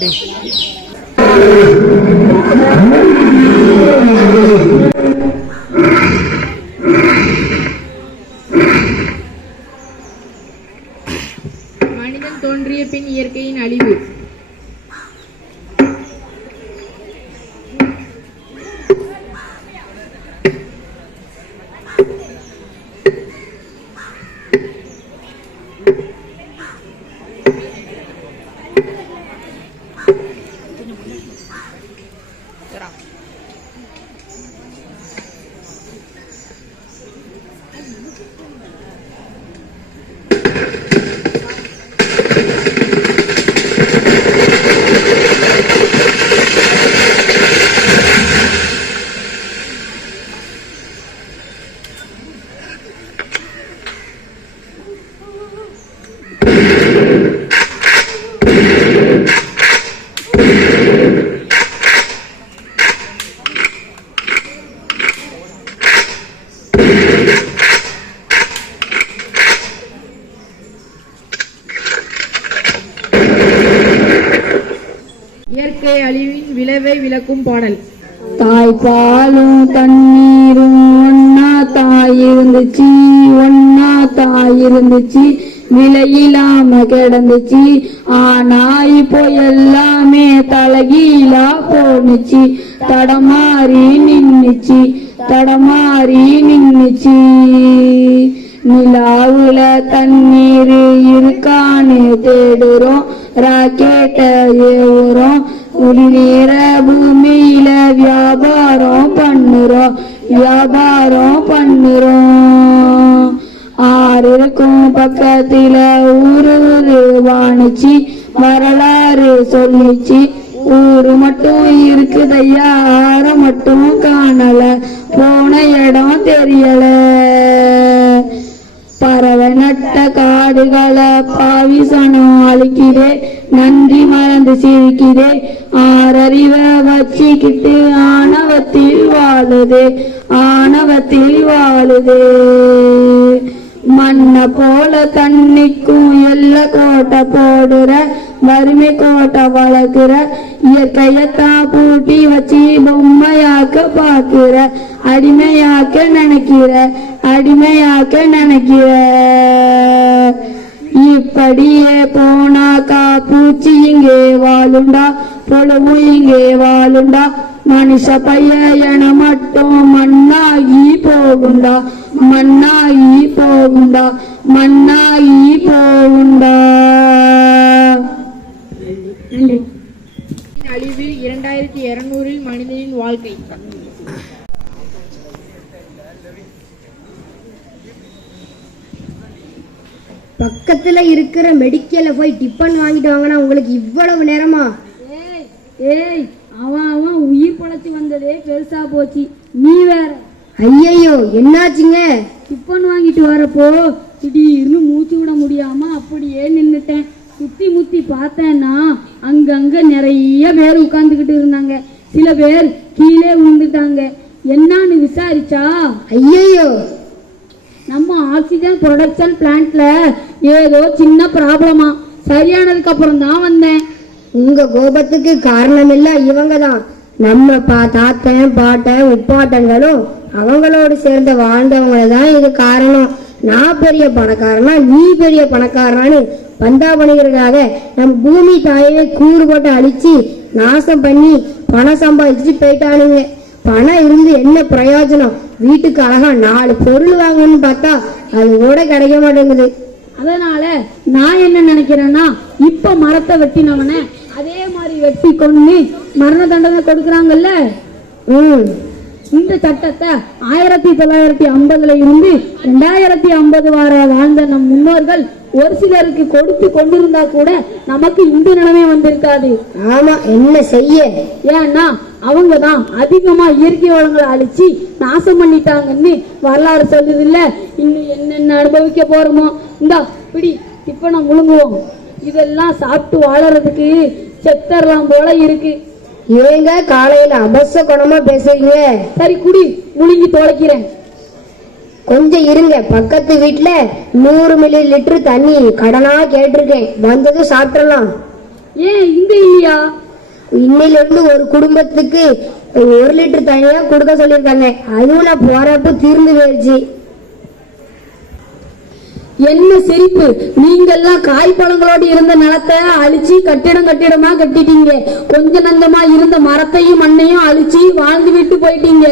மனிதன் தோன்றிய பின் இயற்கையின் அழிவு. இயற்கை அழிவின் விளைவை விளக்கும் பாடல். தாய்ப்பாலும் தண்ணீரும் ஒன்னா தாயிருந்துச்சு, ஒன்னா தாயிருந்துச்சு, விலையில்லாம கிடந்துச்சு. ஆனா இப்போ எல்லாமே தலகீழா போனுச்சு, தடமாறி நின்னுச்சு, தடமாறி நின்னுச்சு. நிலாவுல தண்ணீர் இருக்கான்னு தேடுறோம், ராக்கெட்ட ஏவுறோம், நீர பூமியில வியாபாரம் பண்ணுறோம், வியாபாரம் பண்ணுறோம். ஆறுக்கும் பக்கத்துல ஊரு வாணிச்சு, வரலாறு சொல்லிச்சு. ஊரு மட்டும் இருக்குதையா, ஆற மட்டும் காணல, போன இடம் தெரியல. பறவை நட்ட காடுகளை பாவிசனம் அழிக்கிறே, நன்றி மறந்து சிரிக்கிறே. ஆறறிவ வச்சிக்கிட்டு ஆணவத்தில் வாழுதே, ஆணவத்தில் வாழுதே. மண்ண போல தண்ணிக்கும் எல்ல கோட்டை போடுற, வறுமை கோட்டை வளர்க்கிற. இயற்கையத்தான் பூட்டி வச்சு பொம்மையாக்க பாக்குற, அடிமையாக்க நினைக்கிற, அடிமையாக்க நினைக்கிற. இப்படியே போனாக்கா பூச்சி இங்கே வாழுண்டா, பொழுவும் இங்கே வாழுண்டா. மனுஷ பையன மட்டும் மண்ணாகி போகுண்டா, மண்ணாகி போகுண்டா, மண்ணாகி போகுண்டா. அழிவு 2200 மனிதனின் வாழ்க்கை. பக்கத்துல இருக்கிற மெடிக்கல்ல போய் டிஃபன் வாங்கிட்டு வாங்கினா உங்களுக்கு இவ்வளவு நேரமா? ஏய் அவன் உயிர் பழச்சி வந்ததே பெருசா போச்சு, நீ வேற. ஐயையோ, என்னாச்சுங்க? டிஃபன் வாங்கிட்டு வரப்போ திடீர்னு மூச்சு விட முடியாம அப்படியே நின்னுட்டேன். சுத்தி முத்தி பார்த்தேன்னா அங்கங்க நிறைய பேர் உட்கார்ந்துகிட்டு இருந்தாங்க, சில பேர் கீழே விழுந்துட்டாங்க. என்னன்னு விசாரிச்சா, ஐயையோ, நம்ம ஆக்சிஜன் ப்ரொடக்ஷன் பிளான்ட்ல ஏதோ சின்ன ப்ராப்ளமா. சரியானதுக்கு அப்புறம் தான் வந்தேன். உங்க கோபத்துக்கு காரணம் இல்ல இவங்க தான். நம்ம தாத்தன் பாட்டன் உப்பாட்டங்களும் அவங்களோடு சேர்ந்த வாழ்ந்தவங்கள தான் இது காரணம். நான் பெரிய பணக்காரனா நீ பெரிய பணக்காரனான்னு பந்தா பண்ணிக்கிறதுக்காக நம் பூமி தாயவே கூறு போட்டு அழிச்சு நாசம் பண்ணி பணம் சம்பாதிச்சு போயிட்டானுங்க. பணம் இருந்து என்ன பிரயோஜனம்? வீட்டுக்கு அழகா 4 பொருள் வாங்கணும்னு பார்த்தா அது கூட கிடைக்க மாட்டேங்குது. அதனால நான் என்ன நினைக்கிறேன்னா, இப்ப மரத்தை வெட்டினவன அதே மாதிரி வெட்டி கொண்டு மரண தண்டனை கொடுக்கறாங்கல்ல, இந்த சட்டத்தை 1950 இருந்து 2050 வரை வாழ்ந்த நம் முன்னோர்கள் ஒரு சிலருக்கு கொடுத்து கொண்டிருந்தா கூட நமக்கு இந்த நிலைமை வந்திருக்காது. ஆமா, என்ன செய்ய? ஏன்னா அவங்கதான் அதிகமா இயற்கை வளங்களை அழிச்சு நாசம் பண்ணிட்டாங்கன்னு வரலாறு சொல்லுது இல்ல. இன்னும் என்னென்ன அனுபவிக்க போறோமோ. இந்தா பிடி, இப்ப நான் முழுங்குவோம். இதெல்லாம் சாப்பிட்டு வாழறதுக்கு செத்தரலாம் போல இருக்கு. ஏங்க காலையில அபச குணமா பேசுறீங்க? சரி குடி, முழுங்கி தொலைக்கிறேன். கொஞ்சம் இருங்க, பக்கத்து வீட்டுல 100 மில்லி லிட்டர் தண்ணி கடனா கேட்டிருக்கேன், வந்ததும் சாப்பிடலாம். ஏன் இங்க இல்லையா? இன்னையிலிருந்து ஒரு குடும்பத்துக்கு 1 லிட்டர் தண்ணியா கொடுக்க சொல்லியிருக்காங்க. அதுவும் நான் போறப்ப தீர்ந்து போயிடுச்சு. என்ன சிரிப்பு! நீங்கெல்லாம் காய்பழங்களோடு இருந்த நிலத்தை அழிச்சு கட்டிடமா கட்டிட்டீங்க. கொஞ்ச நஞ்சமா இருந்த மரத்தையும் மண்ணையும் அழிச்சு வாழ்ந்து விட்டு போயிட்டீங்க.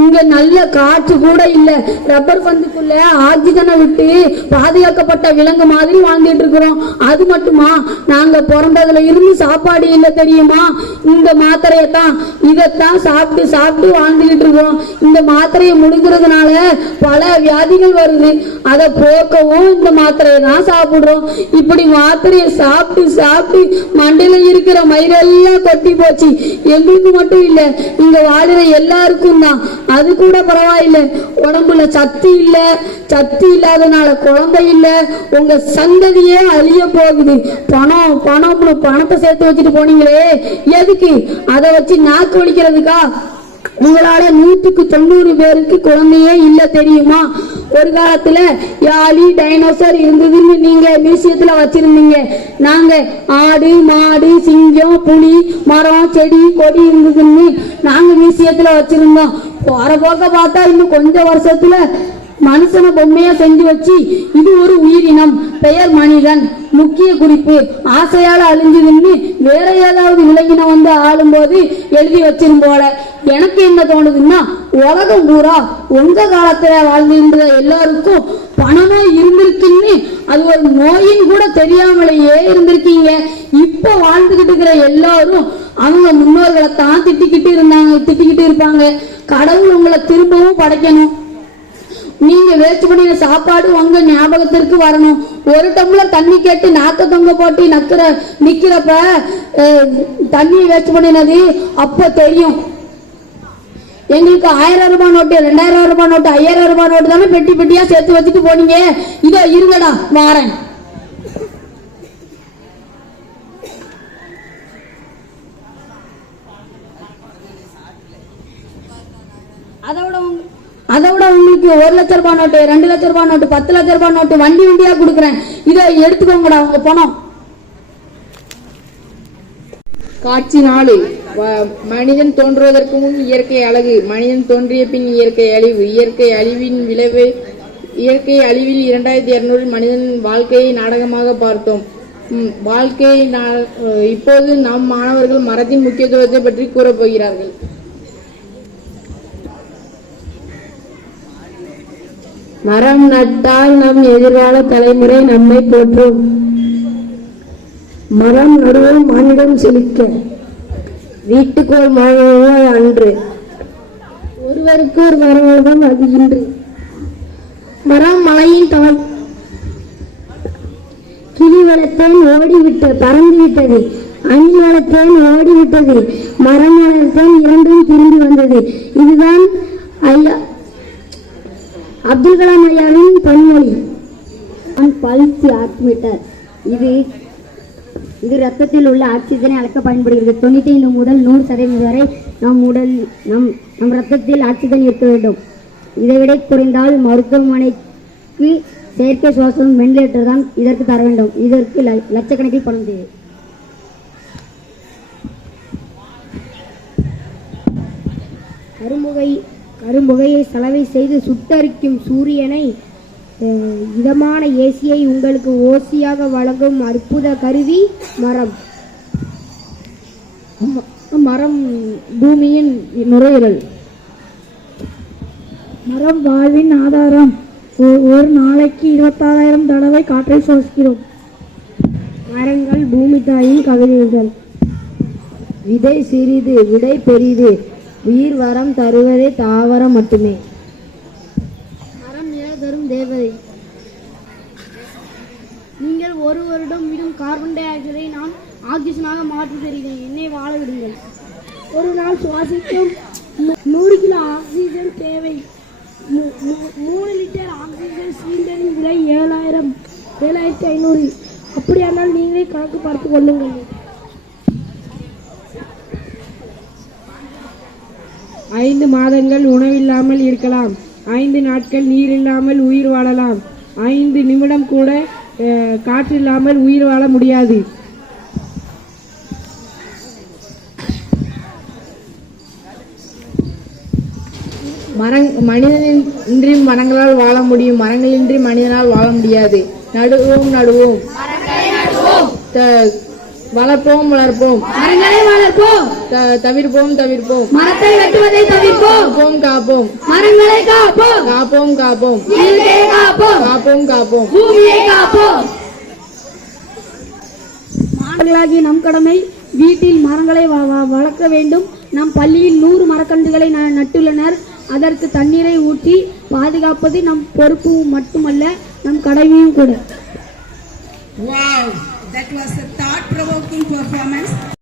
இங்க நல்ல காற்று கூட இல்ல. ரப்பர் பந்துக்குள்ள ஆக்சிஜனை விட்டு பாதுகாக்கப்பட்ட விலங்கு மாதிரி வாழ்ந்துட்டு இருக்கிறோம். அது மட்டுமா, நாங்க பிறந்ததுல இருந்து சாப்பாடு இல்ல தெரியுமா? இந்த மாத்திரையத்தான் இதைத்தான் சாப்பிட்டு சாப்பிட்டு வாழ்ந்துகிட்டு இருக்கிறோம். இந்த மாத்திரையை முழுங்குறதுனால பல வியாதிகள் வருது. அதை போக்கவும் இந்த மாத்திரையை தான் சாப்பிடுறோம். இப்படி மாத்திரையை சாப்பிட்டு சாப்பிட்டு மண்டையில இருக்கிற மயிரெல்லாம் கொட்டி போச்சு. எங்களுக்கு மட்டும் இல்ல, இங்க வாழுற எல்லாருக்கும் தான். அது கூட பரவாயில்ல, உடம்புல சத்து இல்ல. சத்து இல்லாதனால குழந்தை இல்ல. உங்க சந்ததியே அழிய போகுது. பணம் பணம் பணத்தை சேர்த்து வச்சுட்டு போனீங்களே, எதுக்கு? அதை வச்சு நாக்கு வலிக்கிறதுக்கா? உங்களால 100க்கு 90 பேருக்கு குழந்தையே இல்ல தெரியுமா? ஒரு காலத்துல யாழி டைனோசர் இருந்ததுன்னு நீங்க மியூசியத்துல வச்சிருந்தீங்க. நாங்க ஆடு மாடு சிங்கம் புலி மரம் செடி கொடி இருந்ததுன்னு நாங்க மியூசியத்துல வச்சிருந்தோம். போற போக்க பார்த்தா இன்னும் கொஞ்ச வருஷத்துல மனுஷன பொம்மையா செஞ்சு வச்சு இது ஒரு உயிரினம், பெயர் மனிதன், முக்கிய குறிப்பு ஆசையால அழிஞ்சதுன்னு வேற ஏதாவது விலங்கினம் வந்து ஆளும்போது எழுதி வச்சிரும் போல. எனக்கு என்ன தோணுதுன்னா, உலகம் பூரா உங்க காலத்துல வாழ்ந்திருந்த எல்லாருக்கும் பணநோய் இருந்திருக்குன்னு அது ஒரு நோயின் கூட தெரியாமலேயே இருந்திருக்கீங்க. இப்ப வாழ்ந்துகிட்டு இருக்கிற எல்லாரும் அவங்க முன்னோர்களை தான் திட்டிக்கிட்டு இருப்பாங்க. கடவுள் உங்களை திரும்பவும் படைக்கணும். நீங்க வேஸ்ட் பண்ணின சாப்பாடு உங்க ஞாபகத்திற்கு வரணும். ஒரு டம்ளர் தண்ணி கேட்டு நாக்க தொங்க போட்டு நிக்கிறப்ப தண்ணி வேஸ்ட் பண்ணினது அப்ப தெரியும். எங்களுக்கு 1000 ரூபாய் நோட்டு 2000 ரூபாய் நோட்டு 5000 ரூபாய் நோட்டு தானே பெட்டி பெட்டியா சேர்த்து வச்சுட்டு போனீங்க. இதோ இருங்கடா வாரேன். அதோட உங்களுக்கு 1 லட்ச ரூபாய் நோட்டு 2 லட்ச ரூபாய் நோட்டு 10 லட்ச ரூபாய் நோட்டு வண்டியா கொடுக்குறேன். இதை எடுத்துக்கோங்கடா உங்க பணம். காட்சி 4. மனிதன் தோன்றுவதற்கு முன் இயற்கை அழகு, மனிதன் தோன்றிய பின் இயற்கை அழிவு. இயற்கை அழிவின் விளைவு. இயற்கை அழிவில் 2200 மனிதன் வாழ்க்கையை நாடகமாக பார்த்தோம். இப்போது நம் மாணவர்கள் மரத்தின் முக்கியத்துவத்தை பற்றி கூறப் போகிறார்கள். மரம் நட்டால் நம் எதிர்கால தலைமுறை நம்மை போற்றும். மரம் நடுவோம் மானிடம் செழிக்க, வீட்டுக்கோள் மரம் அன்று, ஒருவருக்கு ஒரு மரம் அது இன்று. மரம் மலையின் தவம். கிளி வளர்த்தேன் ஓடிவிட்டது பறந்து விட்டது, அணி வளர்த்தேன் ஓடிவிட்டது, மரம் வளர்த்தேன் இரண்டும் திரும்பி வந்தது. இதுதான் ஐயா அப்துல் கலாம் ஐயாவின் பன்மொழி. Pulse oximeter. இது ரத்தத்தில் உள்ள ஆக்சிஜனை அளக்க பயன்படுகிறது. 95 முதல் 100% வரை நம் ரத்தத்தில் ஆக்சிஜன் இருக்க வேண்டும். இதைவிட குறைந்தால் மருத்துவமனைக்கு செயற்கை சுவாசம் வெண்டிலேட்டர் தான் இதற்கு தர வேண்டும். இதற்கு லட்சக்கணக்கில் பணம் தேவை. கரும்புகையை சலவை செய்து சுட்டரிக்கும் சூரியனை, இதமான ஏசியை உங்களுக்கு ஓசியாக வழங்கும் அற்புத கருவி மரம். மரம் பூமியின் நுரையீரல். மரம் வாழ்வின் ஆதாரம். ஒரு நாளைக்கு 26,000 தடவை காற்றை சுவாசிக்கிறோம். மரங்கள் பூமி தாயின் கவிதைகள். விதை சிறிது விடை பெரிது, உயிர் வரம் தருவதே தாவரம் மட்டுமே. மரம் நிழல் தரும் தேவதை. நீங்கள் ஒரு வருடம் விடும் கார்பன் டை ஆக்சைடை நான் ஆக்சிஜனாக மாற்றி தருகிறேன். என்னை வாழ விடுங்கள். ஒரு நாள் சுவாசிக்கும் 100 கிலோ ஆக்சிஜன் தேவை. 3 லிட்டர் ஆக்சிஜன் சிலிண்டரின் விலை 7,500. அப்படியானால் நீங்களே கணக்கு பார்த்து கொள்ளுங்கள். 5 மாதங்கள் உணவில்லாமல் இருக்கலாம். 5 நாட்கள் நீர் இல்லாமல் உயிர் வாழலாம். 5 நிமிடம் கூட காற்று இல்லாமல் உயிர் வாழ முடியாது. மனிதனின்றி மரங்களால் வாழ முடியும், மரங்களின்றி மனிதனால் வாழ முடியாது. நடுவோம் நடுவோம், வளர்ப்போம் வளர்ப்போம், மரங்களை வளர்ப்போம், தவிர்ப்போம் தவிர்ப்போம், மரத்தை வெட்டுவதை தவிர்ப்போம், காப்போம் காப்போம், மரங்களை காப்போம், காப்போம் காப்போம், இயற்கையை காப்போம், காப்போம் காப்போம். பூமியை காப்போம். மாணவர்களாகிய நம் கடமை வீட்டில் மரங்களை வளர்க்க வேண்டும். நம் பள்ளியில் 100 மரக்கன்றுகளை நட்டுள்ளனர். அதற்கு தண்ணீரை ஊற்றி பாதுகாப்பது நம் பொறுப்பு மட்டுமல்ல, நம் கடமையும் கூட. Wow, that was a thought-provoking performance.